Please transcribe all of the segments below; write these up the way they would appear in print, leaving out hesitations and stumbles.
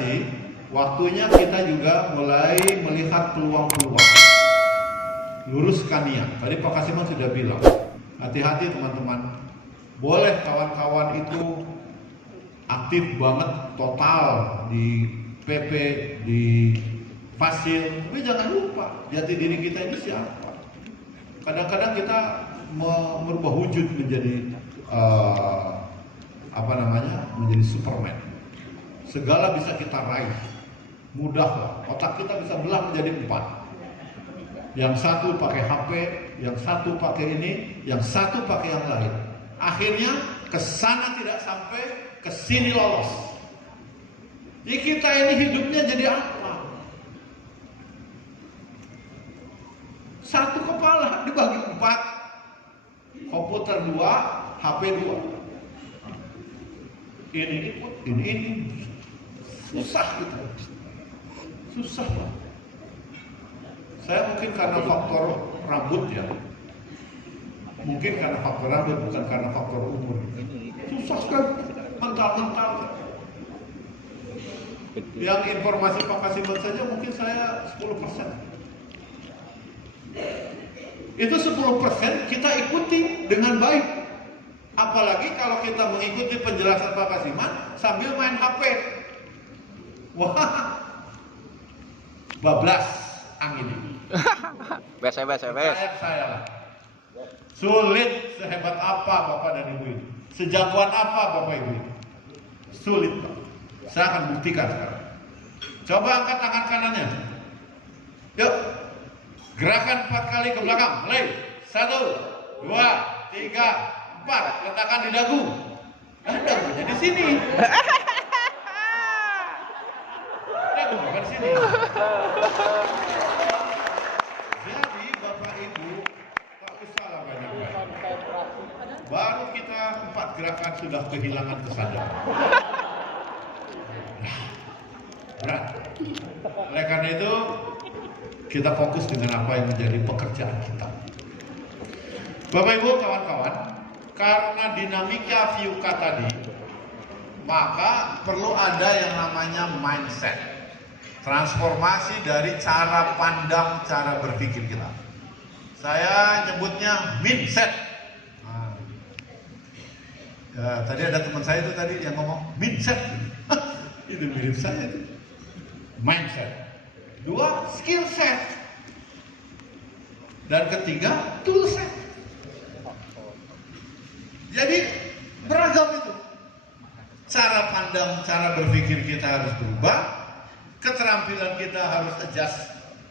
komunikasi, waktunya kita juga mulai melihat peluang-peluang. Luruskan niat. Tadi Pak Kasiman sudah bilang, hati-hati teman-teman. Boleh kawan-kawan itu aktif banget total di PP, di Fasil, tapi jangan lupa jati diri kita ini siapa. Kadang-kadang kita merubah wujud menjadi menjadi Superman. Segala bisa kita raih, mudah lah. Otak kita bisa belah menjadi 4. Yang satu pakai HP, yang satu pakai ini, yang satu pakai yang lain. Akhirnya ke sana tidak sampai, ke sini lolos. Jadi kita ini hidupnya jadi apa? Satu kepala dibagi 4, komputer 2, HP 2. Ini susah gitu. Susah lah. Saya mungkin karena faktor rambut ya. Mungkin karena faktor rambut, bukan karena faktor umur. Susah sekali mental. Yang informasi Pak Kasiman saja mungkin saya 10%. Itu 10% kita ikuti dengan baik. Apalagi kalau kita mengikuti penjelasan Pak Kasiman sambil main HP. Wah, bablas angin ini. Bes. Saya sulit sehebat apa Bapak dan Ibu ini. Sejagoan apa Bapak Ibu ini. Sulit Pak. Saya akan buktikan sekarang. Coba angkat tangan kanannya. Yuk. Gerakan 4 kali ke belakang. Mulai. 1, 2, 3, 4. Letakkan di dagu. Dagunya di sini. Dagu bukan di sini. Jadi Bapak Ibu tak usahlah banyak-banyak. Baru kita 4 gerakan sudah kehilangan kesadaran. Berat. Oleh karena itu kita fokus dengan apa yang menjadi pekerjaan kita. Bapak Ibu kawan-kawan, karena dinamika Vyuka tadi, maka perlu ada yang namanya mindset. Transformasi dari cara pandang, cara berpikir kita. Saya nyebutnya mindset. Ya, tadi ada teman saya itu tadi yang ngomong mindset. Itu mirip saya itu. Mindset. 2, skill set. Dan ketiga, tool set. Jadi beragam itu. Cara pandang, cara berpikir kita harus berubah. Keterampilan kita harus adjust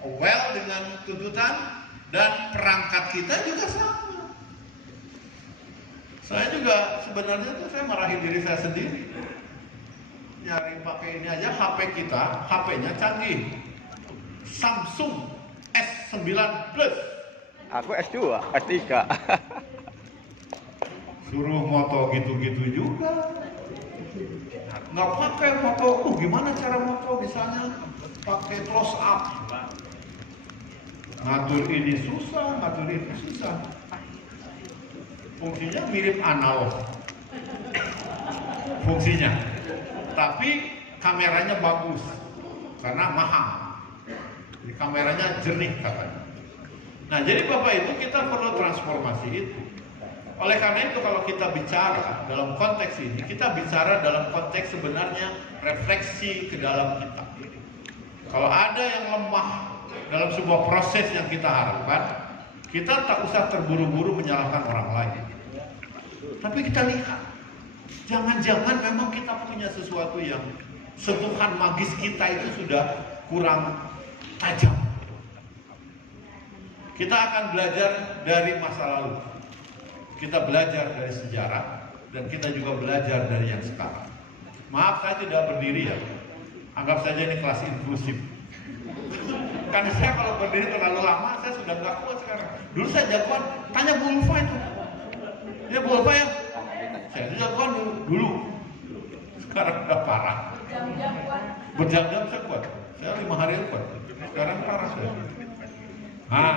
well dengan tuntutan. Dan perangkat kita juga sama. Saya juga sebenarnya tuh saya marahin diri saya sendiri. Nyari pakai ini aja HP kita, HP-nya canggih. Samsung S9 Plus. Aku S2, S3. Suruh moto gitu-gitu juga. Nggak pakai moto, gimana cara moto misalnya pakai close up. Ngatur ini susah, ngatur ini susah. Fungsinya mirip analog. Fungsinya. Tapi kameranya bagus karena mahal. Jadi kameranya jernih katanya. Nah, jadi Bapak itu kita perlu transformasi itu. Oleh karena itu kalau kita bicara dalam konteks ini, kita bicara dalam konteks sebenarnya refleksi ke dalam kita. Kalau ada yang lemah dalam sebuah proses yang kita harapkan, kita tak usah terburu-buru menyalahkan orang lain. Tapi kita lihat, jangan-jangan memang kita punya sesuatu yang sentuhan magis kita itu sudah kurang tajam. Kita akan belajar dari masa lalu. Kita belajar dari sejarah dan kita juga belajar dari yang sekarang. Maaf saya tidak berdiri ya. Anggap saja ini kelas inklusif. Karena saya kalau berdiri terlalu lama saya sudah nggak kuat sekarang. Dulu saya jagoan, tanya Bu Ulfa itu. Ya Bu Ulfa ya. Saya itu jagoan dulu. Sekarang udah parah. Berjam-jam saya kuat. Saya 5 hari kuat. Sekarang parah saya. Nah,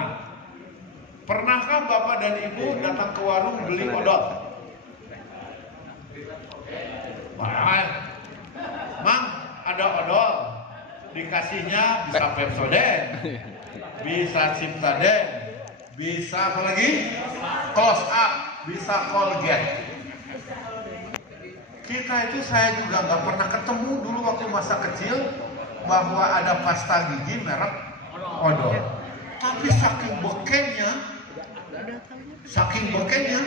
pernahkah Bapak dan Ibu datang ke warung beli odol? Mang, ada odol, dikasihnya bisa Pepsodent, bisa Ciptaden, bisa apa lagi? Close Up, bisa Colgate. Kita itu saya juga nggak pernah ketemu dulu waktu masa kecil bahwa ada pasta gigi merek odol. Tapi saking bekennya,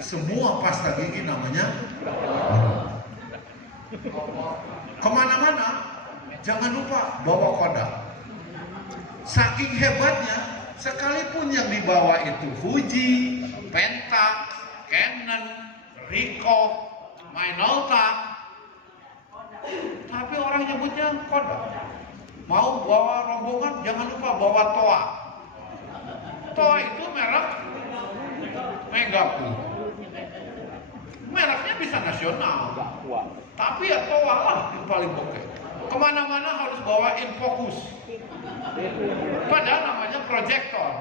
semua pasta gigi namanya odol. Kemana-mana jangan lupa bawa kodak. Saking hebatnya, sekalipun yang dibawa itu Fuji, Pentax, Canon, Ricoh, Minolta, tapi orang nyebutnya kodak. Mau bawa rombongan jangan lupa bawa Toa. Toa itu merek Megaku. Mereknya bisa nasional, tapi ya Toa lah yang paling oke. Kemana-mana harus bawa Infocus, padahal namanya proyektor.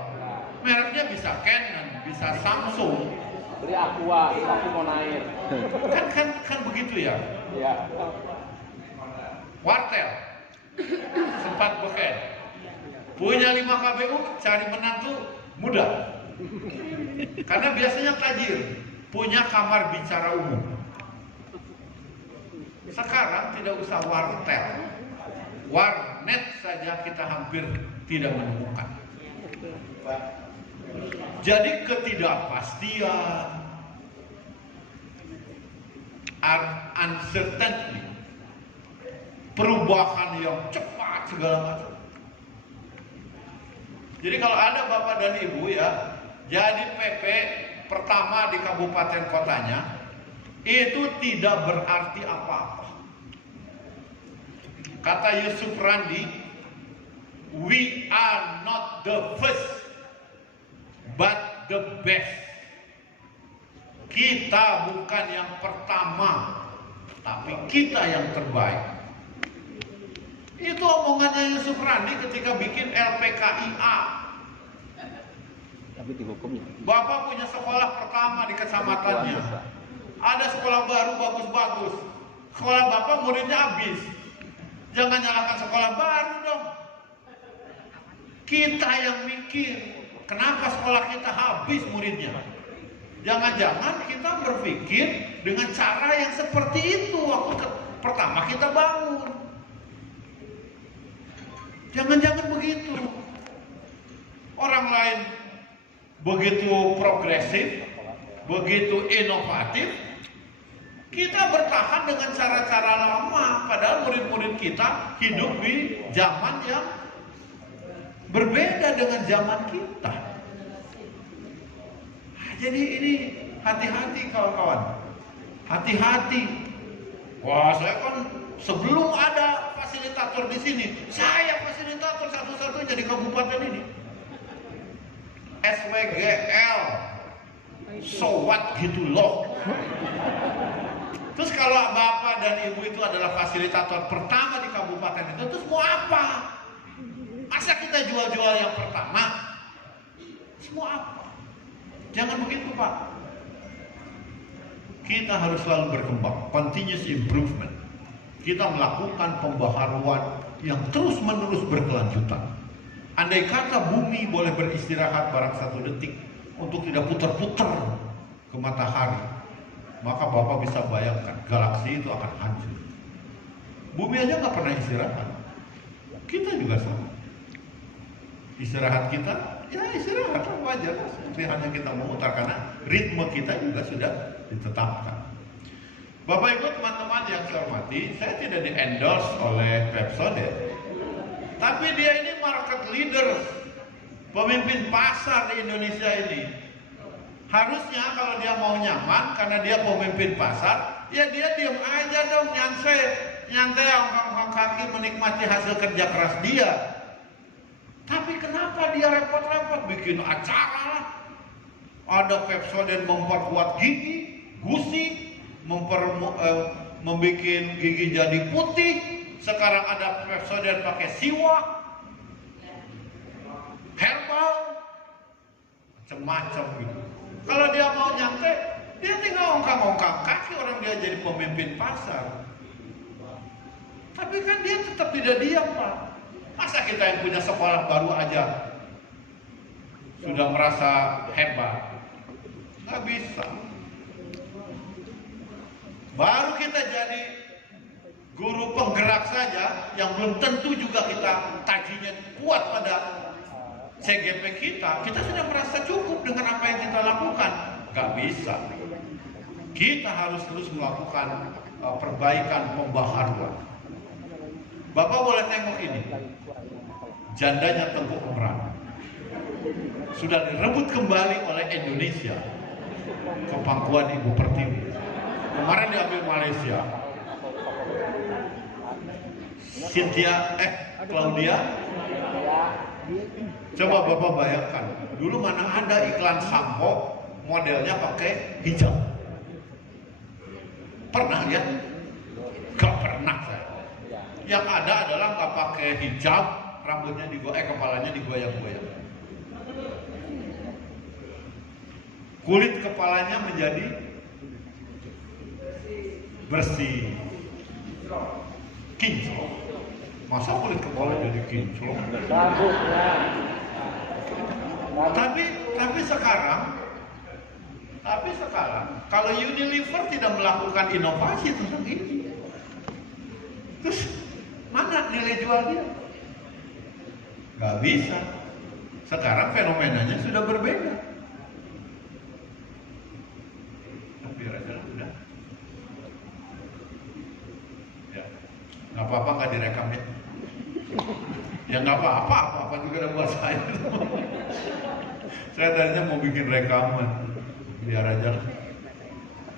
Mereknya bisa Canon, bisa Samsung. Beli Aqua, aku mau naik. Kan begitu ya. Iya. Wartel sempat beken. Punya 5 KBU, cari menantu mudah. Karena biasanya tajir, punya kamar bicara umum. Sekarang tidak usah wartel, warnet saja kita hampir tidak menemukan. Jadi ketidakpastian, uncertainty, perubahan yang cepat segala macam. Jadi kalau ada bapak dan ibu ya, jadi PP pertama di kabupaten kotanya, itu tidak berarti apa-apa. Kata Yusuf Randi, we are not the first, but the best. Kita bukan yang pertama, tapi kita yang terbaik. Itu omongannya Yusuf Randi ketika bikin LPKIA. Tapi dihukumnya. Bapak punya sekolah pertama di kecamatannya. Ada sekolah baru bagus-bagus. Sekolah Bapak muridnya habis. Jangan nyalakan sekolah baru dong. Kita yang mikir, kenapa sekolah kita habis muridnya? Jangan-jangan kita berpikir dengan cara yang seperti itu waktu pertama kita bangun. Jangan-jangan begitu. Orang lain begitu progresif, begitu inovatif, kita bertahan dengan cara-cara lama, padahal murid-murid kita hidup di zaman yang berbeda dengan zaman kita. Jadi ini hati-hati kawan-kawan, hati-hati. Wah, saya kan sebelum ada fasilitator di sini, saya fasilitator satu-satunya di kabupaten ini. SWGL, so what gitu loh. Terus kalau bapak dan ibu itu adalah fasilitator pertama di kabupaten itu, terus mau apa? Masa kita jual-jual yang pertama? Semua apa? Jangan begitu Pak. Kita harus selalu berkembang, continuous improvement. Kita melakukan pembaharuan yang terus-menerus berkelanjutan. Andai kata bumi boleh beristirahat barang 1 detik untuk tidak putar-putar ke matahari, maka Bapak bisa bayangkan galaksi itu akan hancur. Bumi aja nggak pernah istirahat. Kita juga sama. Istirahat kita, ya istirahat wajar, seperti hanya kita memutar karena ritme kita juga sudah ditetapkan. Bapak Ibu teman-teman yang saya hormati, saya tidak di-endorse oleh Pepsodent, tapi dia ini market leader, pemimpin pasar di Indonesia ini. Harusnya kalau dia mau nyaman karena dia pemimpin pasar, ya dia diam aja dong, nyantai angkat kaki menikmati hasil kerja keras dia. Tapi kenapa dia repot-repot bikin acara? Ada Pepsodent memperkuat gigi, gusi, membuat gigi jadi putih. Sekarang ada Pepsodent pakai siwak, herbal, macam-macam gitu. Kalau dia mau nyantai, dia tinggal ongkang-ongkang kaki, orang dia jadi pemimpin pasar. Tapi kan dia tetap tidak diam, Pak. Masa kita yang punya sekolah baru aja sudah merasa hebat? Nggak bisa. Baru kita jadi guru penggerak saja, yang belum tentu juga kita tajinya kuat pada CGP kita sudah merasa cukup dengan apa yang kita lakukan. Nggak bisa. Kita harus terus melakukan perbaikan, pembaharuan. Bapak boleh tengok ini, jandanya Tengku Umran sudah direbut kembali oleh Indonesia ke pangkuan Ibu Pertiwi. Kemarin diambil Malaysia. Claudia, coba Bapak bayangkan, dulu mana ada iklan sampo modelnya pakai hijab? Pernah lihat? Gak pernah saya. Yang ada adalah nggak pakai hijab, rambutnya kepalanya digoyang-goyang. Kulit kepalanya menjadi bersih, kinclong. Masa kulit kepala jadi kinclong? Tapi sekarang kalau Unilever tidak melakukan inovasi tentang ini, terus mana nilai jual dia? Gak bisa. Sekarang fenomenanya sudah berbeda. Biar aja udah. Ya, nggak apa-apa nggak direkam ya. Ya nggak apa-apa juga udah buat saya. Saya tadinya mau bikin rekaman, biar aja.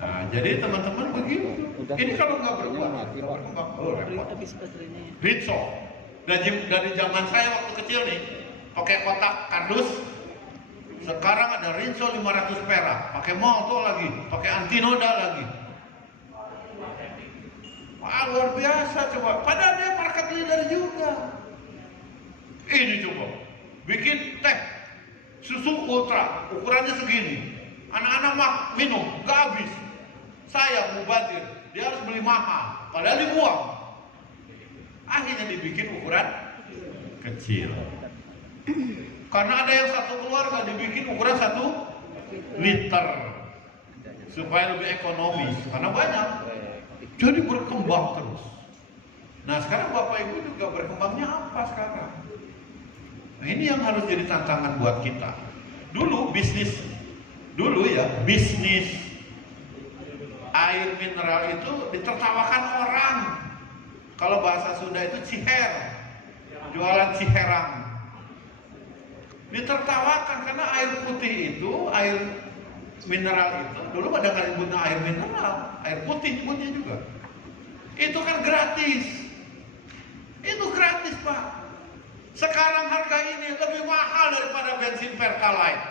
Nah, jadi teman-teman begitu. Ini kalau nggak berubah, nggak boleh. Rinso. Dari zaman saya waktu kecil nih, pakai kotak kardus. Sekarang ada Rinso 500 perak, pakai moto lagi, pakai antinoda lagi. Wah, luar biasa coba. Padahal dia market leader juga. Ini coba, bikin teh susu ultra, ukurannya segini. Anak-anak mah minum, gak habis. Saya mubadir, dia harus beli mahal, padahal dibuang. Akhirnya dibikin ukuran kecil. Karena ada yang satu keluarga dibikin ukuran 1 liter supaya lebih ekonomis, karena banyak. Jadi berkembang terus. Nah sekarang Bapak Ibu juga berkembangnya apa sekarang? Nah ini yang harus jadi tantangan buat kita. Bisnis air mineral itu ditertawakan orang. Kalau bahasa Sunda itu ciher, jualan ciherang. Ditertawakan karena air putih itu, air mineral itu dulu pada kali punya air mineral, air putih juga. Itu kan gratis. Itu gratis, Pak. Sekarang harga ini lebih mahal daripada bensin Pertalite.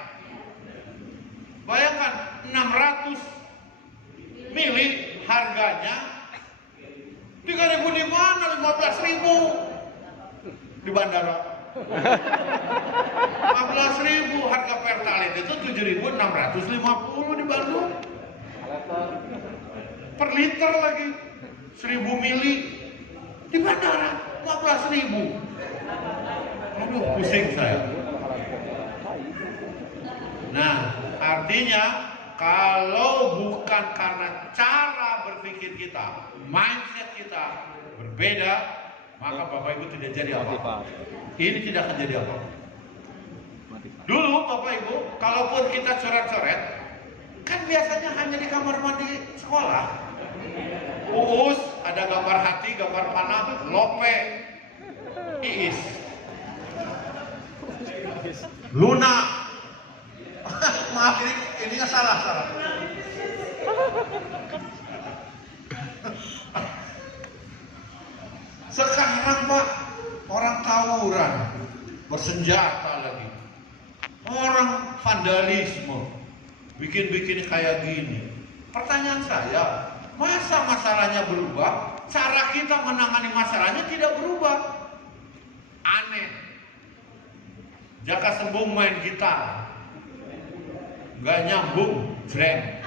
Bayangkan 600 mili harganya 3.000 di mana? 15.000 di bandara. 15.000 harga Pertalite itu 7.650 di Bandung. Per liter lagi 1.000 mili di bandara 15.000. Aduh, pusing saya. Nah, artinya kalau bukan karena cara berpikir kita, mindset kita berbeda, maka Bapak Ibu tidak jadi apa-apa. Ini tidak akan jadi apa-apa. Dulu Bapak Ibu, kalaupun kita coret-coret, kan biasanya hanya di kamar mandi sekolah. Uus, ada gambar hati, gambar panah, lope, Iis, Luna. Maaf, ini salah. Sekarang Pak, orang tawuran, bersenjata lagi. Orang vandalisme, bikin kayak gini. Pertanyaan saya, masa masalahnya berubah? Cara kita menangani masalahnya tidak berubah. Aneh. Jaka Sembung main gitar, nggak nyambung, jreng.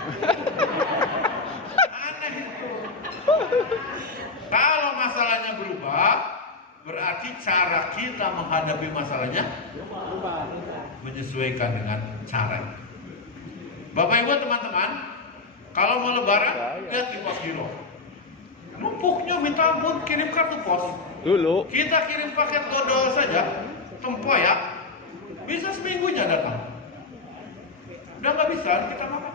Aneh itu. Kalau masalahnya berubah, berarti cara kita menghadapi masalahnya menyesuaikan dengan cara. Bapak Ibu teman-teman, kalau mau lebaran, lihat di pos giro. Numpuknya minta ampun, kirim kartu pos. Dulu. Kita kirim paket dodol saja, tempoyak, bisa seminggunya datang. Udah nggak bisa, kita makan.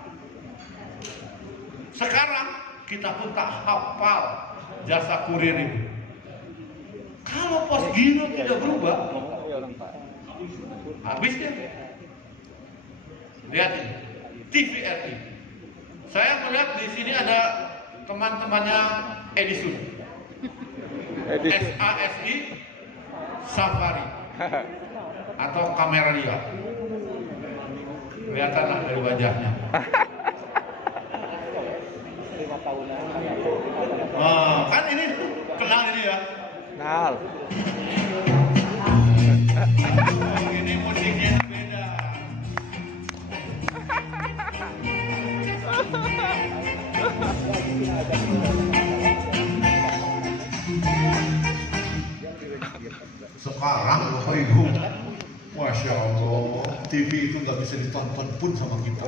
Sekarang kita pun tak hafal jasa kurir ini. Kalau pos giro tidak berubah, habis dia. Lihat ini, TVRI. Saya melihat di sini ada teman-temannya Edison. SASI Safari atau kamera lihat. Kelihatanlah dari wajahnya. Oh, kan ini kenal ini ya. Kenal. Ini musiknya beda. Sekarang Bapak Ibu, Masya Allah, TV itu nggak bisa ditonton pun sama kita.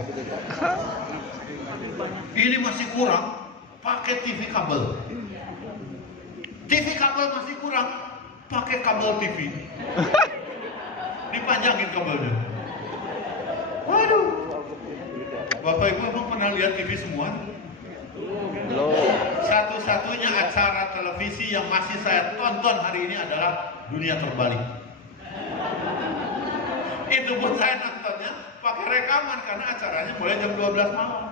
Ini masih kurang, pakai TV kabel. TV kabel masih kurang, pakai kabel TV. Dipanjangin kabelnya. Waduh. Bapak Ibu emang pernah lihat TV semua? Belum. Satu-satunya acara televisi yang masih saya tonton hari ini adalah Dunia Terbalik. Itu pun saya nontonnya pakai rekaman karena acaranya mulai jam 12 malam.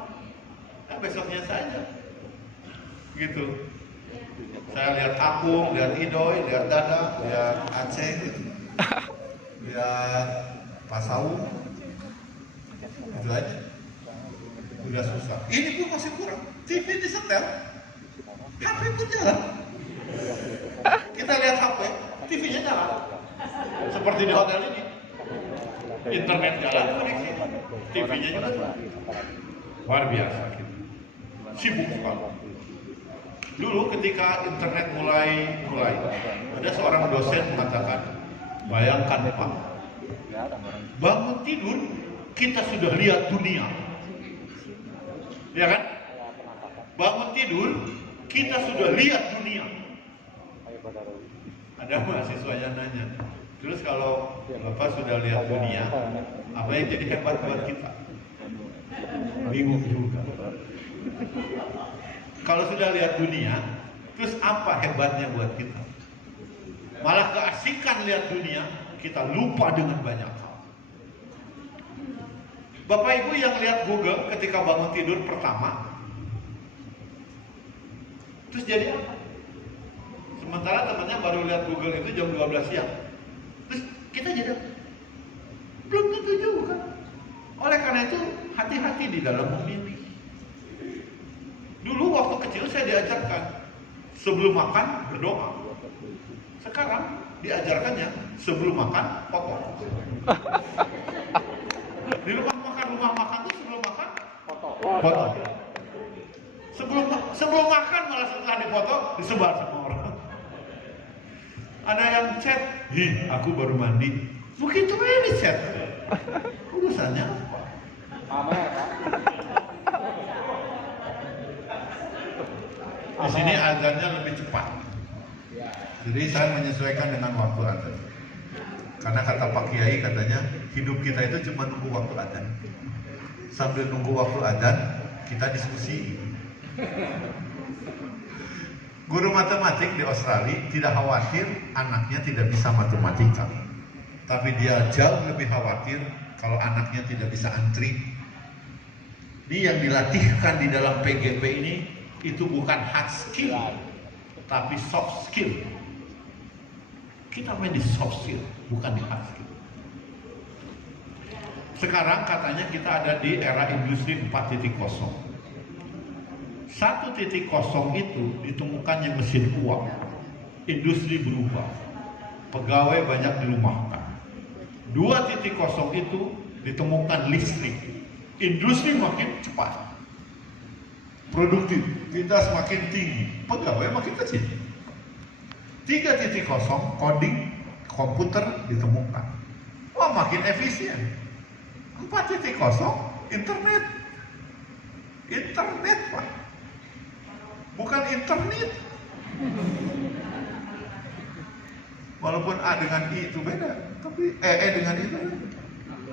Nah, besoknya saja. Gitu. Saya lihat Apung, lihat Idoy, lihat Dada, lihat Aceh, lihat Pasau. Itu aja. Udah susah. Ini pun masih kurang. TV disetel, HP pun jalan. Kita lihat HP, TV-nya jalan. Seperti di hotel ini. Internet jalan, koneksi. TV-nya juga jalan. Luar biasa gitu. Sibuk sekali. Dulu ketika internet mulai, ada seorang dosen mengatakan, bayangkan Pak, bangun tidur kita sudah lihat dunia. Ya kan? Bangun tidur, kita sudah lihat dunia. Ada mahasiswa yang nanya, terus kalau Bapak sudah lihat dunia, apa yang jadi hebat buat kita? Bingung juga. Kalau sudah lihat dunia, terus apa hebatnya buat kita? Malah keasikan lihat dunia, kita lupa dengan banyak hal. Bapak Ibu yang lihat Google ketika bangun tidur pertama, terus jadi apa? Sementara temannya baru lihat Google itu jam 12 siang. Terus kita jadi apa? Belum tentu juga. Oleh karena itu, hati-hati di dalam memilih. Dulu waktu kecil saya diajarkan sebelum makan berdoa. Sekarang diajarkannya sebelum makan foto. Di rumah makan tuh sebelum makan foto. Sebelum makan malah setelah dipoto disebar sama orang. Ada yang chat, aku baru mandi. Begitu aja di chat. Urusannya apa? Di sini azannya lebih cepat. Jadi saya menyesuaikan dengan waktu azan. Karena kata Pak Kiai katanya hidup kita itu cuma nunggu waktu azan. Sambil nunggu waktu azan kita diskusi. Guru matematik di Australia tidak khawatir anaknya tidak bisa matematika. Tapi dia jauh lebih khawatir kalau anaknya tidak bisa antri. Ini yang dilatihkan di dalam PGP ini itu bukan hard skill, tapi soft skill. Kita main di soft skill, bukan di hard skill. Sekarang katanya kita ada di era industri 4.0. 1.0 itu ditemukannya mesin uang, industri berubah, pegawai banyak dirumahkan. 2.0 itu ditemukan listrik, industri makin cepat. produktif kita semakin tinggi, pegawai makin kecil. 3.0 coding komputer ditemukan, wah makin efisien. 4.0 internet Pak, bukan internet. Walaupun A dengan I itu beda, tapi dengan itu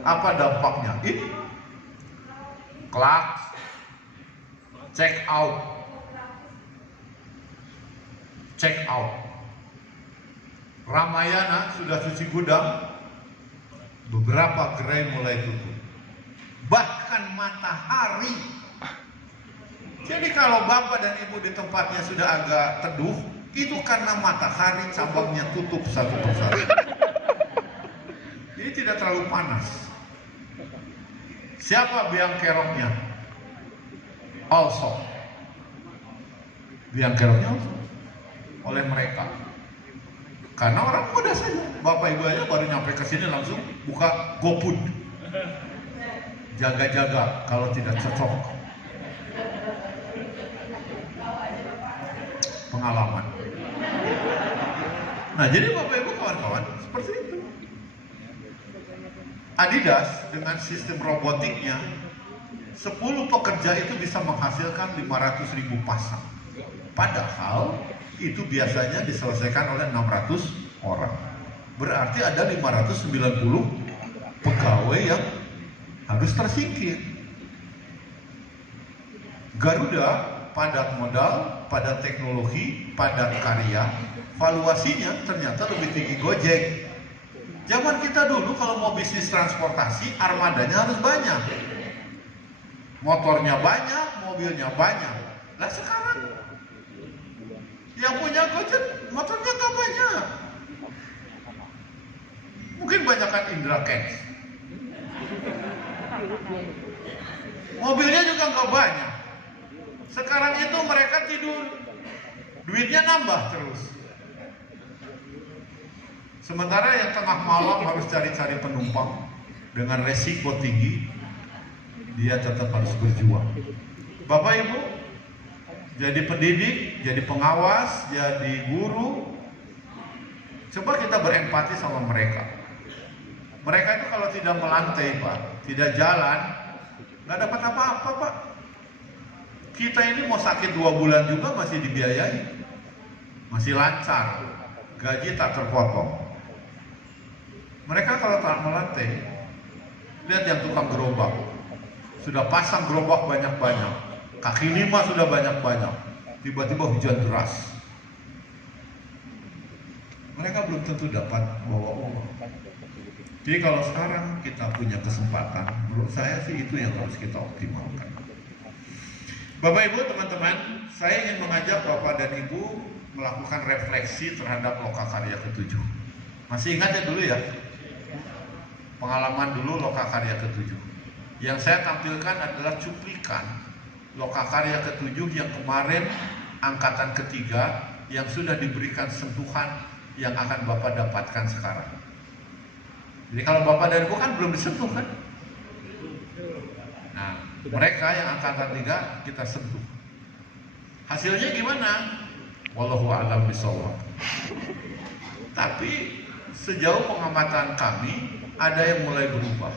apa dampaknya? Ini kelak check out. Ramayana sudah cuci gudang, beberapa gerai mulai tutup. Bahkan matahari. Jadi kalau Bapak dan Ibu di tempatnya sudah agak teduh, itu karena matahari cabangnya tutup satu persatu. Jadi tidak terlalu panas. Siapa biang keroknya? Also. Biang keroknya also oleh mereka. Karena orang muda saja. Bapak Ibu aja baru nyampe ke sini langsung buka GoFood. Jaga-jaga kalau tidak cocok. Pengalaman. Nah, jadi Bapak Ibu kawan-kawan seperti itu. Adidas dengan sistem robotiknya 10 pekerja itu bisa menghasilkan 500.000 pasang. Padahal itu biasanya diselesaikan oleh 600 orang. Berarti ada 590 pegawai yang harus tersingkir. Garuda padat modal, padat teknologi, padat karya, valuasinya ternyata lebih tinggi Gojek. Zaman kita dulu kalau mau bisnis transportasi, armadanya harus banyak. Motornya banyak, mobilnya banyak. Lah sekarang yang punya Gojek, motornya nggak banyak. Mungkin banyakkan Indra Kents. Mobilnya juga nggak banyak. Sekarang itu mereka tidur, duitnya nambah terus. Sementara yang tengah malam harus cari-cari penumpang dengan resiko tinggi, dia tetap harus berjuang. Bapak Ibu, jadi pendidik, jadi pengawas, jadi guru, coba kita berempati sama mereka. Mereka itu kalau tidak melantai Pak, tidak jalan, nggak dapat apa-apa Pak. Kita ini mau sakit 2 bulan juga masih dibiayai, masih lancar, gaji tak terpotong. Mereka kalau tak melantai, lihat yang tukang gerobak, sudah pasang gerobak banyak-banyak, kaki 5 sudah banyak-banyak, tiba-tiba hujan deras. Mereka belum tentu dapat bawa uang. Jadi kalau sekarang kita punya kesempatan, menurut saya sih itu yang harus kita optimalkan. Bapak Ibu, teman-teman, saya ingin mengajak Bapak dan Ibu melakukan refleksi terhadap Lokakarya ke-7. Masih ingat ya dulu ya? Pengalaman dulu Lokakarya ke-7. Yang saya tampilkan adalah cuplikan Lokakarya ke-7 yang kemarin angkatan ketiga yang sudah diberikan sentuhan yang akan Bapak dapatkan sekarang. Jadi kalau Bapak dan Ibu kan belum disentuh kan? Nah, mereka yang angkatan 3 kita sentuh. Hasilnya gimana? Wallahu a'lam bishawab. Tapi sejauh pengamatan kami ada yang mulai berubah.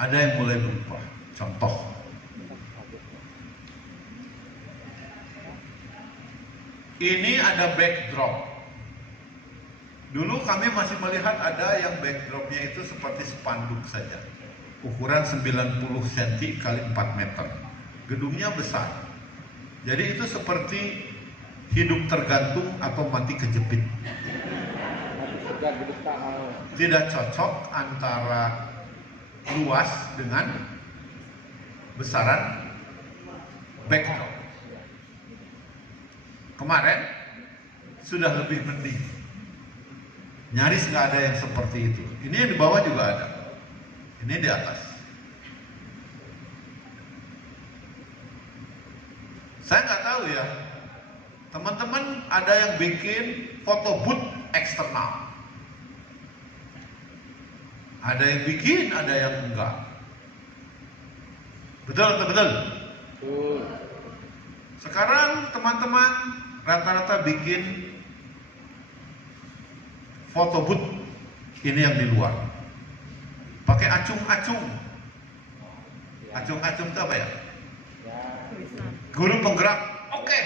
Ada yang mulai berubah. Contoh. Ini ada backdrop. Dulu kami masih melihat ada yang backdropnya itu seperti spanduk saja. Ukuran 90 cm kali 4 meter. Gedungnya besar. Jadi itu seperti hidup tergantung atau mati kejepit. Tidak cocok antara luas dengan besaran backdrop. Kemarin sudah lebih mending. Nyaris nggak ada yang seperti itu. Ini yang di bawah juga ada. Ini di atas. Saya nggak tahu ya. Teman-teman ada yang bikin foto booth eksternal. Ada yang bikin, ada yang enggak. Betul atau betul? Betul. Sekarang teman-teman rata-rata bikin foto booth, ini yang di luar. Pakai acung-acung. Acung-acung itu apa ya? Guru penggerak, oke.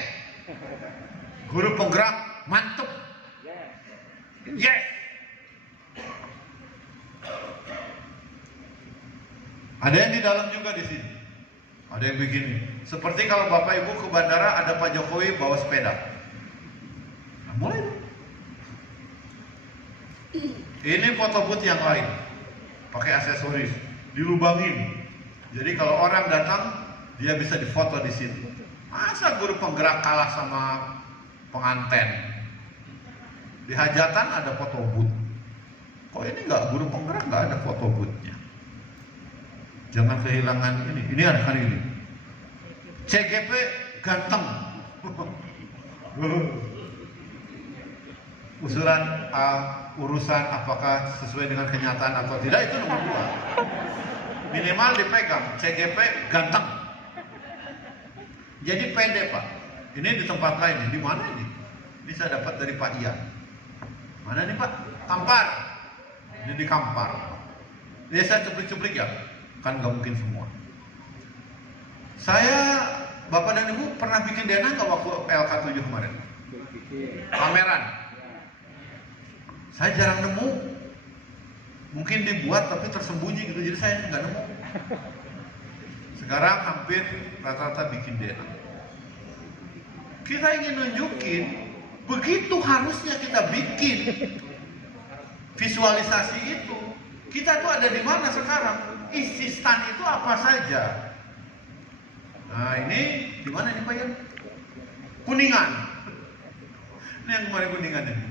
Guru penggerak, mantep. Yes. Ada yang di dalam juga di sini. Ada yang begini. Seperti kalau Bapak Ibu ke bandara ada Pak Jokowi bawa sepeda. Nah, mulai. Ini foto booth yang lain. Pakai aksesoris, dilubangin. Jadi kalau orang datang, dia bisa difoto di situ. Masa guru penggerak kalah sama penganten? Di hajatan ada foto booth. Kok ini nggak, guru penggerak nggak ada foto boothnya? Jangan kehilangan ini. Ini ada hari ini. CGP ganteng. Urusan apakah sesuai dengan kenyataan atau tidak itu nomor 2. Minimal dipegang. CGP ganteng. Jadi pede Pak. Ini di tempat lain. Di mana ini? Ini saya dapat dari Pak Ian. Mana nih Pak? Kampar. Ini di Kampar. Ini saya cuplik-cuplik ya. Kan nggak mungkin semua. Saya, Bapak dan Ibu pernah bikin dana nggak waktu LK7 kemarin? Pameran. Saya jarang nemu. Mungkin dibuat tapi tersembunyi gitu, jadi saya nggak nemu. Sekarang hampir rata-rata bikin dana. Kita ingin nunjukin begitu harusnya kita bikin visualisasi itu. Kita tuh ada di mana sekarang? Isi stand itu apa saja? Nah ini di mana nih Pak Yan? Kuningan. Ini yang kemarin Kuningan ini.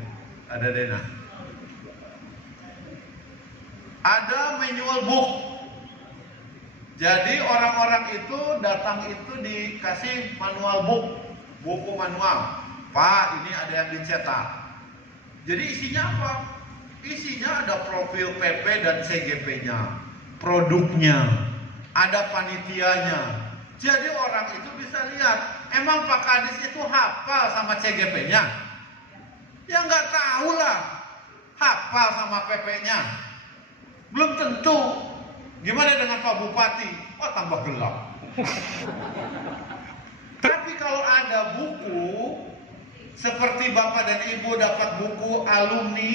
Ada dana. Ada manual book. Jadi orang-orang itu datang itu dikasih manual book, buku manual. Pak, ini ada yang dicetak. Jadi isinya apa? Isinya ada profil PP dan CGP-nya, produknya, ada panitianya. Jadi orang itu bisa lihat, emang Pak Kadis itu hafal sama CGP-nya? Ya nggak tahu lah, hafal sama PP-nya. Belum tentu. Gimana dengan Pak Bupati? Oh tambah gelap. Tapi kalau ada buku, seperti Bapak dan Ibu dapat buku alumni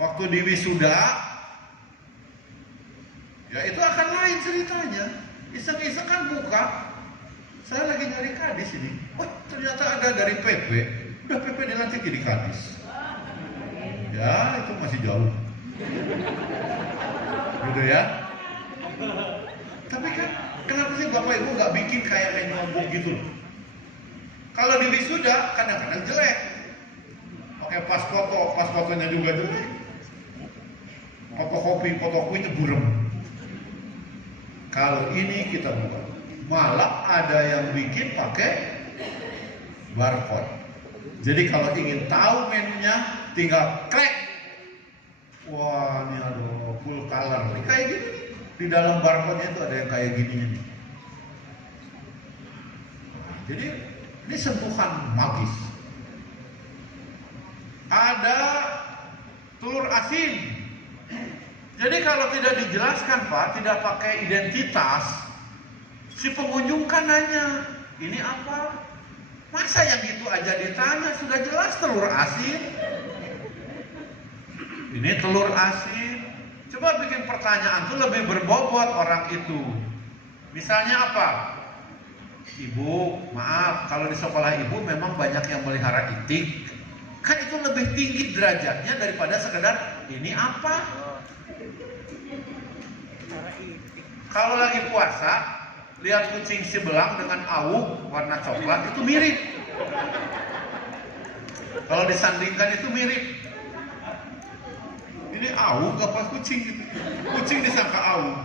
waktu di wisuda, ya itu akan lain ceritanya. Iseng-iseng kan buka, saya lagi nyari Kadis ini, wah ternyata ada dari PP, udah PP dilantik jadi Kadis. Ya itu masih jauh, gitu ya. Tapi kan kenapa sih Bapak Ibu nggak bikin kayak manual book gitu loh? Kalau di wisuda kadang-kadang jelek, pakai pas fotonya juga jelek, fotokopinya burem. Kalau ini kita buat, malah ada yang bikin pakai barcode. Jadi kalau ingin tahu menunya, tinggal klik. Wah, ini ada full color. Ini kayak gini nih. Di dalam barcode-nya itu ada yang kayak gini nih. Jadi ini sentuhan magis. Ada telur asin. Jadi kalau tidak dijelaskan Pak, tidak pakai identitas, si pengunjung kan nanya, ini apa? Masa yang itu aja ditanya, sudah jelas telur asin. Ini telur asin. Coba bikin pertanyaan tuh lebih berbobot orang itu. Misalnya apa? Ibu, maaf, kalau di sekolah ibu memang banyak yang melihara itik. Kan itu lebih tinggi derajatnya daripada sekedar ini apa? Kalau lagi puasa, lihat kucing si belang dengan awuk warna coklat itu mirip. Kalau disandingkan itu mirip. Ini awuk apa kucing gitu? Kucing disangka awuk.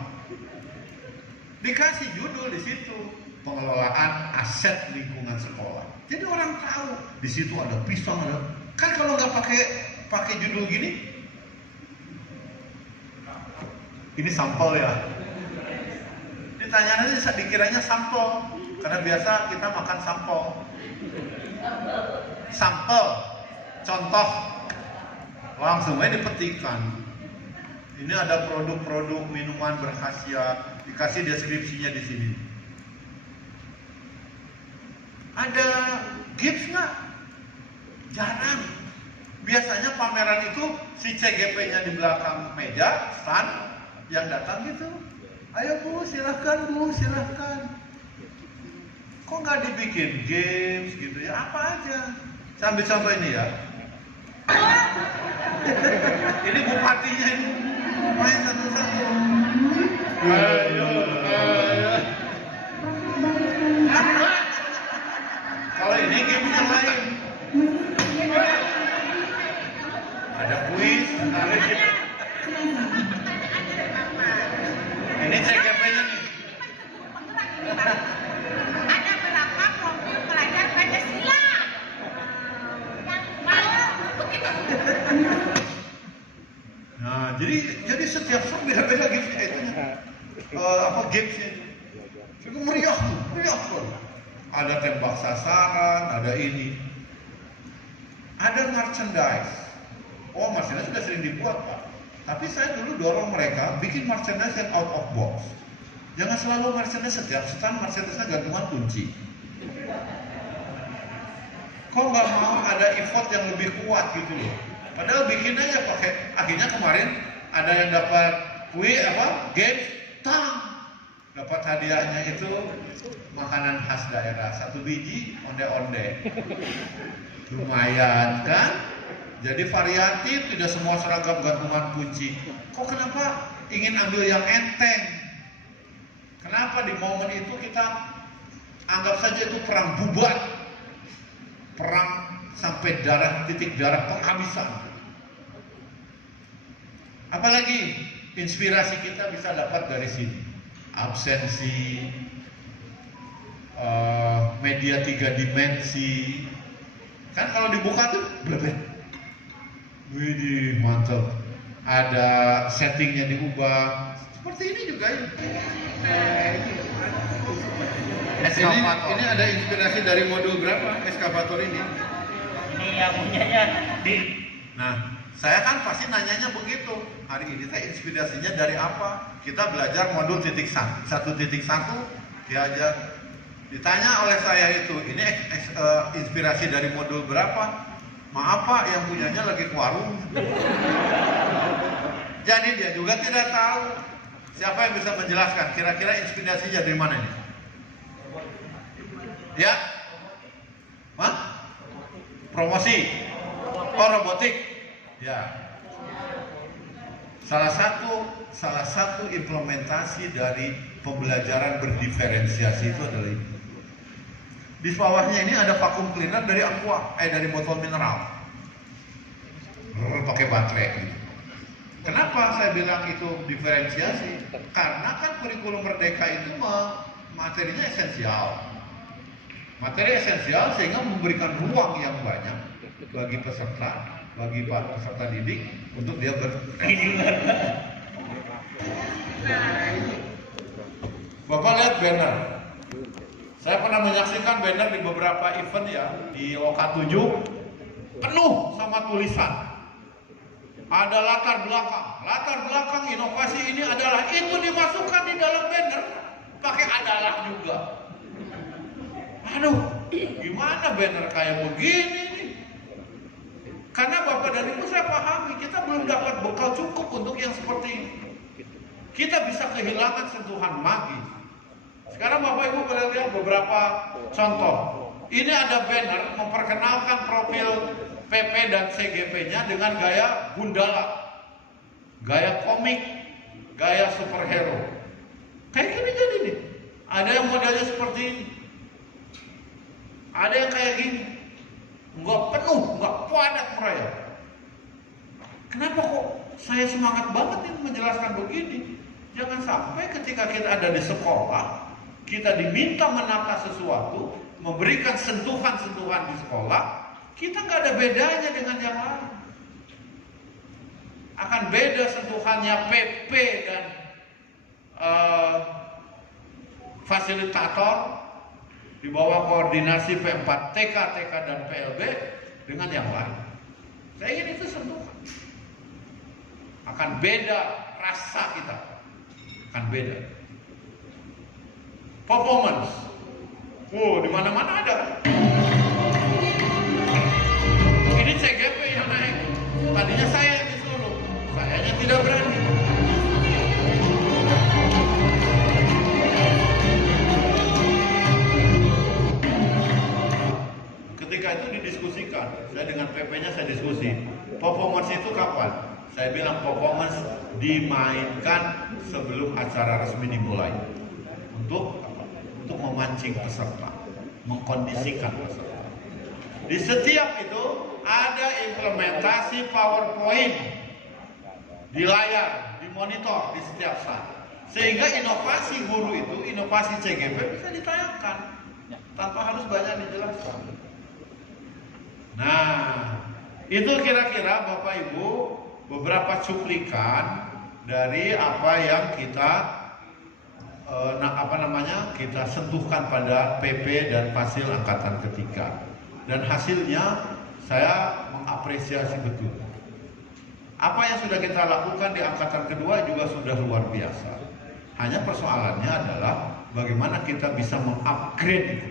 Dikasih judul di situ, pengelolaan aset lingkungan sekolah. Jadi orang tahu di situ ada pisang, ada. Kan kalau nggak pakai judul gini, ini sampel ya. Ditanya nanti dikiranya sampel. Karena biasa kita makan sampel. Sampel, contoh, langsung aja dipetikan. Ini ada produk-produk minuman berkhasiat, dikasih deskripsinya di sini. Ada gift nggak? Jarang. Biasanya pameran itu si CGP-nya di belakang meja, stand, yang datang gitu. Ayo Bu, silahkan Bu, silahkan. Kok nggak dibikin games gitu ya? Apa aja? Saya ambil contoh ini ya. Ini bupatinya ini. Main satu-satu. Ayo, ayo. Kalau ini game yang lain. Ada kuis. Ini CGP-nya nih. Ada berapa profil pelajar Pancasila? Nah, jadi setiap shop beda-beda gamesnya itu. Gamesnya. Itu meriah tuh. Ada tembak sasaran, ada ini. Ada merchandise. Oh, merchandise sudah sering dibuat, Pak. Tapi saya dulu dorong mereka bikin merchandise yang out of box. Jangan selalu merchandise setiap stand merchandise-nya gantungan kunci. Kok nggak mau ada effort yang lebih kuat gitu loh? Padahal bikin aja pakai. Akhirnya kemarin ada yang dapat games, dapat hadiahnya itu makanan khas daerah 1 biji onde-onde. Lumayan kan? Jadi variatif, tidak semua seragam gantungan kunci. Kok kenapa ingin ambil yang enteng? Kenapa di momen itu kita anggap saja itu perang bubat, perang sampai titik darah penghabisan. Apalagi inspirasi kita bisa dapat dari sini. Absensi, media 3 dimensi. Kan kalau dibuka tuh blebet. Widih, mantap. Ada settingnya diubah. Seperti ini juga ya. Ini ada inspirasi dari modul berapa eskavator ini? Ini yang punyanya di. Nah, saya kan pasti nanyanya begitu. Hari ini saya inspirasinya dari apa? Kita belajar modul 1.1, diajar. Ditanya oleh saya itu, ini inspirasi dari modul berapa? Maaf Pak, yang punyanya lagi ke warung. Jadi dia juga tidak tahu. Siapa yang bisa menjelaskan? Kira-kira inspirasinya dari mana ini? Ya? Hah? Promosi? Oh, robotik? Ya. Salah satu implementasi dari pembelajaran berdiferensiasi itu adalah ini. Di bawahnya ini ada vacuum cleaner dari dari botol mineral. Pakai baterai gitu. Kenapa saya bilang itu diferensiasi? Karena kan kurikulum Merdeka itu materinya esensial. Materi esensial sehingga memberikan ruang yang banyak bagi peserta didik untuk dia Bapak lihat banner. Saya pernah menyaksikan banner di beberapa event ya, di Loka 7 penuh sama tulisan. Ada latar belakang inovasi ini adalah, itu dimasukkan di dalam banner pakai adalah juga. Aduh, gimana banner kayak begini nih? Karena Bapak dan Ibu saya pahami, kita belum dapat bekal cukup untuk yang seperti ini. Kita bisa kehilangan sentuhan magis. Sekarang Bapak Ibu boleh lihat beberapa contoh. Ini ada banner memperkenalkan profil PP dan CGP-nya dengan gaya Gundala, gaya komik, gaya superhero. Kayak gini jadi nih. Ada yang modelnya seperti ini. Ada yang kayak gini. Enggak penuh, enggak padat merayap. Kenapa kok saya semangat banget ini menjelaskan begini? Jangan sampai ketika kita ada di sekolah, kita diminta menata sesuatu, memberikan sentuhan-sentuhan di sekolah, kita nggak ada bedanya dengan yang lain. Akan beda sentuhannya PP dan fasilitator di bawah koordinasi P4TK, TK dan PLB dengan yang lain. Saya ingin itu sentuhan. Akan beda rasa kita. Akan beda. Performance. Oh, di mana-mana ada. Ini CGP yang naik. Tadinya saya yang disuruh. Sayanya tidak berani. Ketika itu didiskusikan, saya dengan PP-nya saya diskusi. Performance itu kapan? Saya bilang performance dimainkan sebelum acara resmi dimulai. Untuk apa? Untuk memancing peserta, mengkondisikan peserta. Di setiap itu ada implementasi PowerPoint di layar, di monitor di setiap saat. Sehingga inovasi guru itu, inovasi CGP bisa ditayangkan tanpa harus banyak dijelaskan. Nah, itu kira-kira Bapak Ibu beberapa cuplikan dari apa yang kita kita sentuhkan pada PP dan Fasil angkatan ketiga. Dan hasilnya saya mengapresiasi betul. Apa yang sudah kita lakukan di angkatan kedua juga sudah luar biasa. Hanya persoalannya adalah bagaimana kita bisa mengupgrade itu.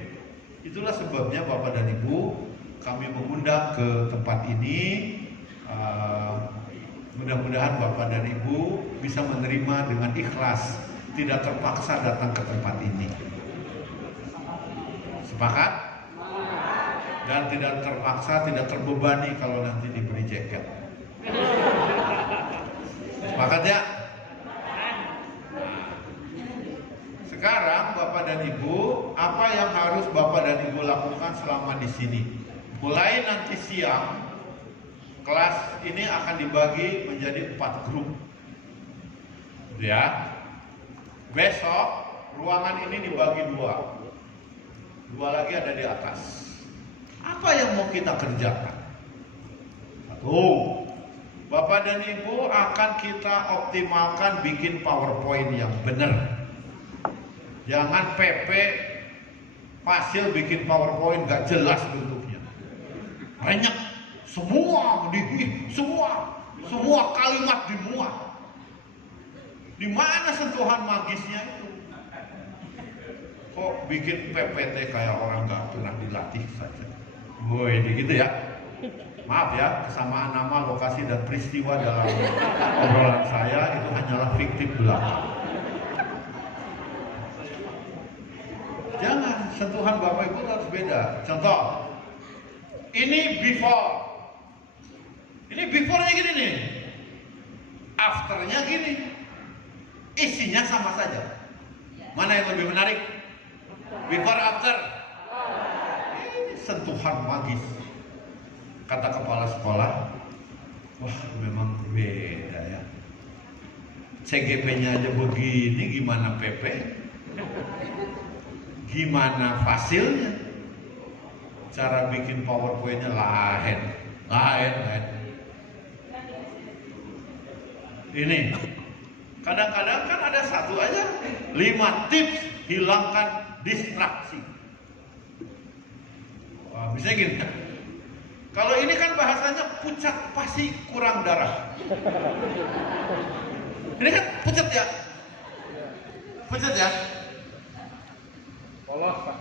Itulah sebabnya Bapak dan Ibu kami mengundang ke tempat ini. Mudah-mudahan Bapak dan Ibu bisa menerima dengan ikhlas, tidak terpaksa datang ke tempat ini. Sepakat? Dan tidak terpaksa, tidak terbebani kalau nanti diberi jaket. Sepakat ya? Sekarang Bapak dan Ibu, apa yang harus Bapak dan Ibu lakukan selama di sini? Mulai nanti siang, kelas ini akan dibagi menjadi 4 grup. Ya. Besok ruangan ini dibagi 2. 2 lagi ada di atas. Apa yang mau kita kerjakan? Satu, Bapak dan Ibu akan kita optimalkan bikin PowerPoint yang benar. Jangan PP Fasil bikin PowerPoint gak jelas bentuknya. Banyak, semua kalimat dimuat. Di mana sentuhan magisnya itu? Kok bikin PPT kayak orang gak pernah dilatih saja? Woi, gitu ya. Maaf ya, kesamaan nama, lokasi, dan peristiwa dalam obrolan saya itu hanyalah fiktif belaka. Jangan, sentuhan Bapak Ibu harus beda. Contoh, ini before. Ini before-nya gini nih. After-nya gini. Isinya sama saja. Mana yang lebih menarik? Before, after. Ini sentuhan magis. Kata kepala sekolah, wah memang beda ya. CGP-nya aja begini, gimana PP? Gimana Fasilnya? Cara bikin PowerPoint-nya lain. Ini kadang-kadang kan ada satu aja 5 tips hilangkan distraksi. Wah, bisa gini. Kalau ini kan bahasanya pucat pasti kurang darah. Ini kan pucat ya? Pucat ya? Polos, Pak.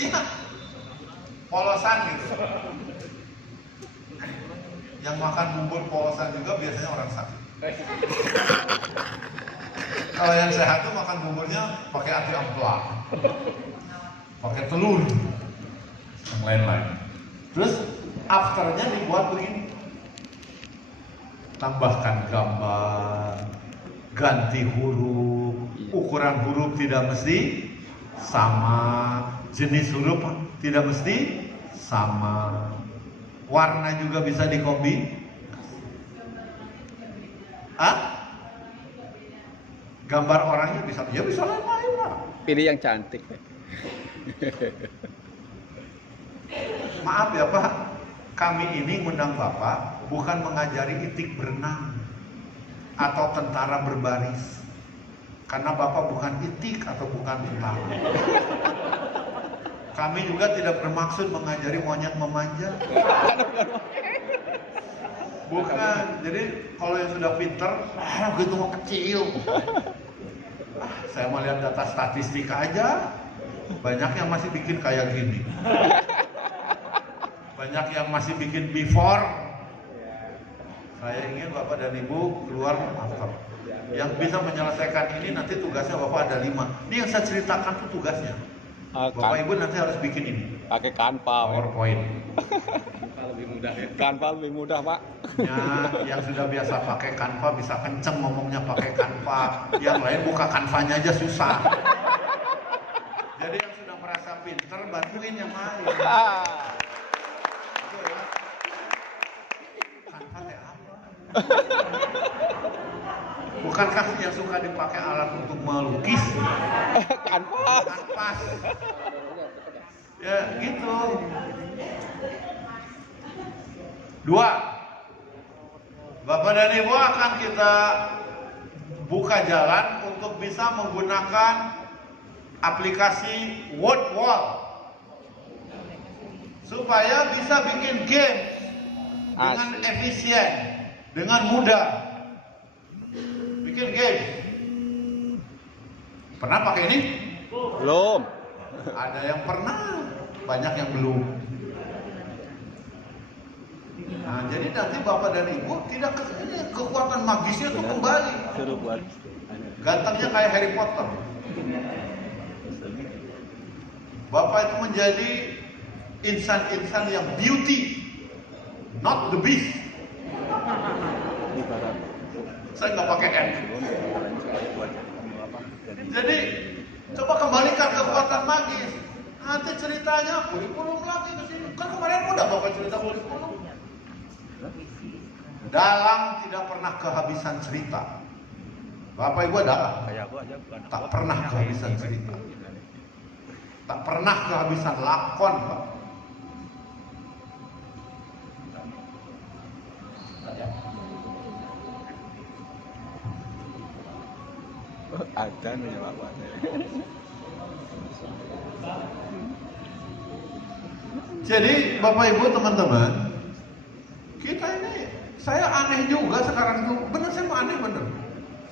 Iya. Polosan gitu. Yang makan bubur polosan juga biasanya orang sakit. Kalau yang sehat tuh makan buburnya pakai ati ampela, pakai telur, yang lain-lain. Terus afternya dibuat begini, tambahkan gambar, ganti huruf, ukuran huruf tidak mesti sama, jenis huruf tidak mesti sama, warna juga bisa dikombi. Gambar orangnya bisa lain-lain lah. Pilih yang cantik. Maaf ya Pak, kami ini ngundang Bapak bukan mengajari etik berenang atau tentara berbaris. Karena Bapak bukan etik atau bukan tentara. Kami juga tidak bermaksud mengajari monyet memanjat. Bukan. Jadi kalau yang sudah pinter, gitu mau kecil. Saya mau lihat data statistik aja. Banyak yang masih bikin kayak gini. Banyak yang masih bikin before. Saya ingin Bapak dan Ibu keluar after. Yang bisa menyelesaikan ini nanti tugasnya Bapak ada 5. Ini yang saya ceritakan tuh tugasnya. Bapak Ibu nanti harus bikin ini. Pakai Canva, PowerPoint. Canva lebih mudah, Pak. Ya, yang sudah biasa pakai Canva bisa kenceng ngomongnya pakai Canva. Yang lain buka Canvanya aja susah. Jadi yang sudah merasa pinter bantuin yang lain. Canva teh apa? Bukankah yang suka dipakai alat untuk melukis? Canva. Kanvas. Ya gitu. 2. Bapak dan Ibu akan kita buka jalan untuk bisa menggunakan aplikasi WordWall supaya bisa bikin game dengan efisien, dengan mudah. Bikin game. Pernah pakai ini? Belum. Ada yang pernah, banyak yang belum. Nah, jadi nanti Bapak dan Ibu tidak ini kekuatan magisnya tuh kembali. Suruh buat Gantengnya kayak Harry Potter. Bapak itu menjadi insan-insan yang beauty, not the beast. Saya nggak pakai N. Jadi coba kembalikan kekuatan magis. Nanti ceritanya kurikulum lagi ke sini. Kan kemarin udah Bapak cerita kurikulum. Dalang tidak pernah kehabisan cerita. Bapak Ibu adalah tak pernah kehabisan cerita. Tak pernah kehabisan lakon, Pak. ada nih Bapak. Jadi Bapak Ibu teman-teman, kita ini saya aneh juga sekarang tuh. Bener saya mau aneh bener.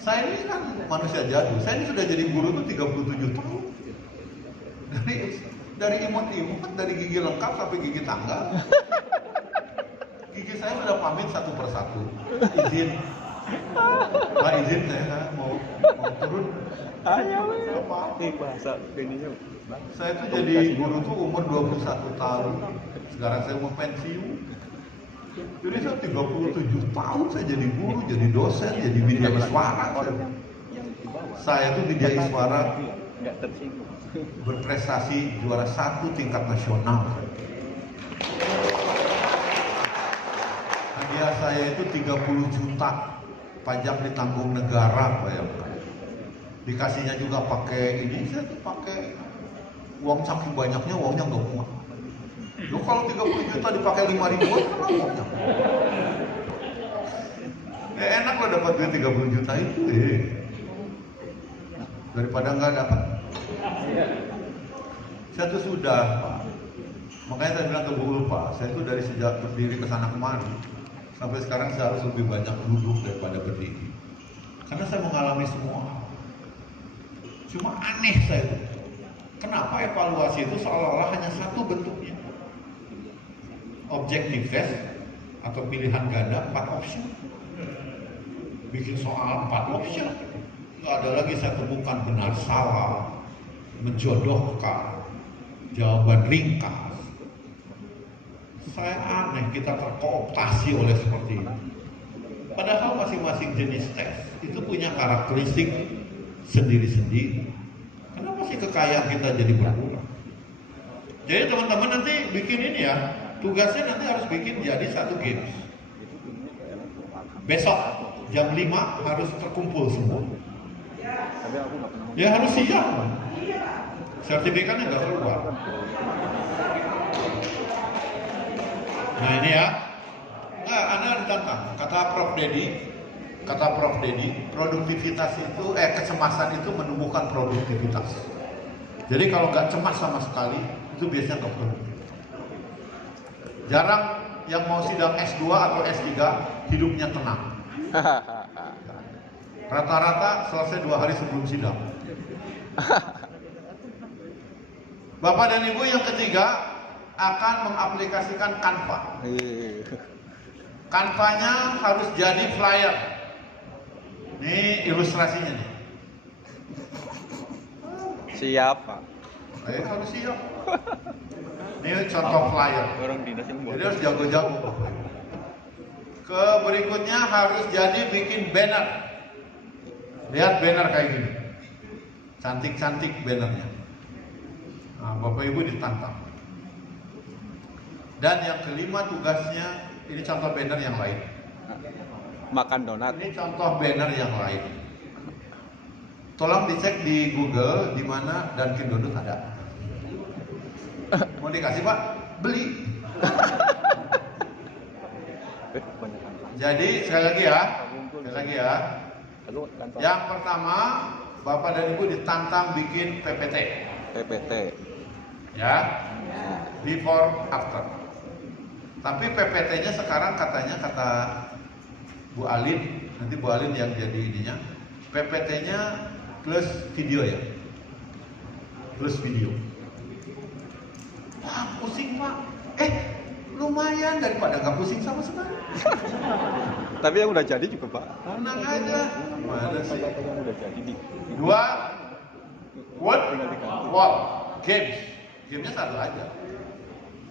Saya ini kan manusia jadul. Saya ini sudah jadi guru tuh 37 tahun. Dari imut-imut, dari gigi lengkap sampai gigi tangga. Gigi saya sudah pamit satu persatu. Izin. Pak izin saya mau turun. Ayo, Apa? bahasa Indonesia. Saya tuh jadi guru tuh umur 21 tahun. Sekarang saya mau pensiun. Jadi saya 37 tahun saya jadi guru, jadi dosen, jadi widya iswara. Saya tuh widya iswara berprestasi juara 1 tingkat nasional. Hadiah saya itu 30 juta, pajak ditanggung negara, bayangkan. Dikasihnya juga pakai ini, saya tuh pakai uang saking banyaknya, uangnya nggak muat. Lu kalau 30 juta dipakai 5 ribuan, kan uangnya. Ya enak lo dapat duit 30 juta itu, daripada nggak dapat. Saya tuh sudah, Pak. Makanya saya bilang ke Bu Ul, Pak, saya tuh dari sejak berdiri ke sana kemari sampai sekarang saya harus lebih banyak duduk daripada berdiri. Karena saya mengalami semua. Cuma aneh saya tuh. Kenapa evaluasi itu seolah-olah hanya satu bentuknya? Objective test atau pilihan ganda 4 option. Bikin soal 4 option. Nggak ada lagi saya temukan benar salah, menjodohkan, jawaban ringkas. Saya aneh kita terkooptasi oleh seperti ini. Padahal masing-masing jenis tes itu punya karakteristik sendiri-sendiri. Kenapa sih kekayaan kita jadi berkurang? Jadi teman-teman nanti bikin ini ya, tugasnya nanti harus bikin jadi satu games. Besok jam 5 harus terkumpul semua. Ya harus siap. Sertifikatnya nggak keluar. Nah ini ya. Nah, Anda ditantang. Kata Prof Dedi, produktivitas itu, kecemasan itu menumbuhkan produktivitas. Jadi kalau nggak cemas sama sekali, itu itu biasanya nggak produktif. Jarang yang mau sidang S2 atau S3 hidupnya tenang. Rata-rata selesai 2 hari sebelum sidang. Bapak dan Ibu yang ketiga akan mengaplikasikan Canva. Canva-nya harus jadi flyer. Ini ilustrasinya nih. Siap, Pak. Harus siap. Ini contoh flyer. Orang dinas yang Jadi harus jago-jago Bapak Ibu. Ke berikutnya harus jadi bikin banner. Lihat banner kayak gini. Cantik-cantik bannernya. Nah, Bapak Ibu ditantang. Dan yang kelima tugasnya, ini contoh banner yang lain. Makan donat. Ini contoh banner yang lain. Tolong dicek di Google di mana Dunkin Donut ada. Mau dikasih Pak? Beli. Jadi sekali lagi ya. Yang pertama, Bapak dan Ibu ditantang bikin PPT. PPT. Ya. Before after. Tapi PPT-nya sekarang katanya kata Bu Alin, nanti Bu Alin yang jadi ininya. PPT-nya plus video ya. Plus video. Wah, pusing Pak. Lumayan daripada nggak pusing sama sekali. Tapi yang udah jadi juga, Pak. Tenang aja. Mana sih? Yang udah jadi di 2 word wall games. Gamenya satu aja.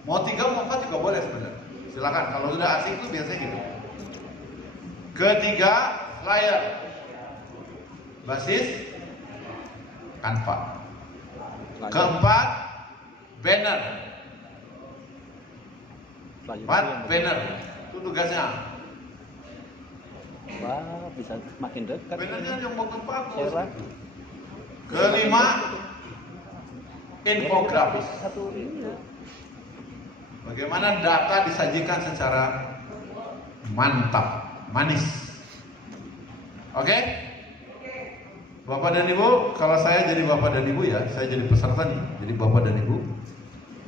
Mau 3 mau 4 juga boleh sebenarnya. Silakan. Kalau udah asing tuh biasanya gitu. Ketiga, flyer. Basis Canva. Keempat, banner. Banner. Itu tugasnya. Wah, bisa makin dekat. Bannernya yang bagus-bagus. Kelima, infografis. Bagaimana data disajikan secara mantap, manis. Oke? Bapak dan Ibu, kalau saya jadi Bapak dan Ibu ya, saya jadi peserta nih, jadi Bapak dan Ibu.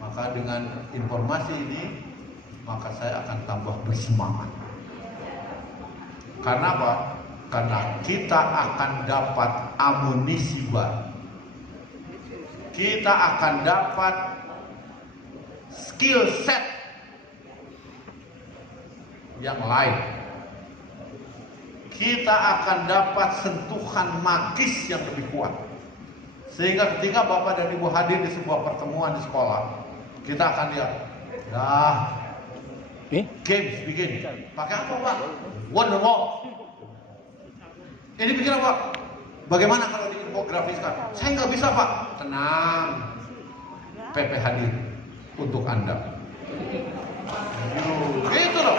Maka dengan informasi ini, maka saya akan tambah bersemangat. Karena apa? Karena kita akan dapat amunisi baru. Kita akan dapat skill set yang lain. Kita akan dapat sentuhan magis yang lebih kuat. Sehingga ketika Bapak dan Ibu hadir di sebuah pertemuan di sekolah, kita akan lihat, games bikin. Pakai apa Pak? Wonderwall. Ini bikin apa? Bagaimana kalau diinfografiskan? Saya nggak bisa Pak. Tenang. PP hadir untuk Anda. Gitu loh.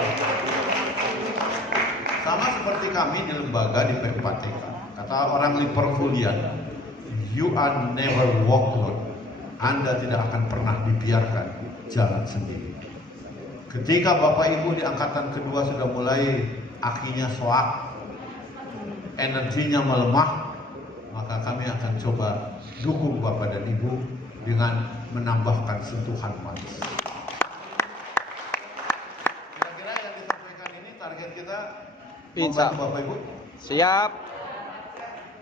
Sama seperti kami di lembaga di P4TK. Kata orang Liverpoolian, you are never walk alone. Anda tidak akan pernah dibiarkan jalan sendiri. Ketika Bapak Ibu di angkatan kedua sudah mulai akinya soak, energinya melemah, maka kami akan coba dukung Bapak dan Ibu dengan menambahkan sentuhan manis. Kira-kira yang disampaikan ini target kita membantu Bapak Ibu? Siap.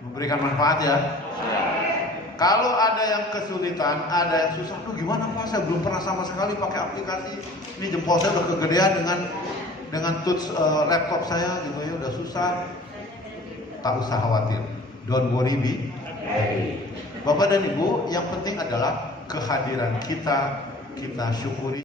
Memberikan manfaat ya. Kalau ada yang kesulitan, ada yang susah, tuh gimana Pak? Saya belum pernah sama sekali pakai aplikasi. Ini jempol saya udah kegedean dengan touch laptop saya gitu ya, udah susah. Tak usah khawatir. Don't worry, be happy. Bapak dan Ibu, yang penting adalah kehadiran kita syukuri.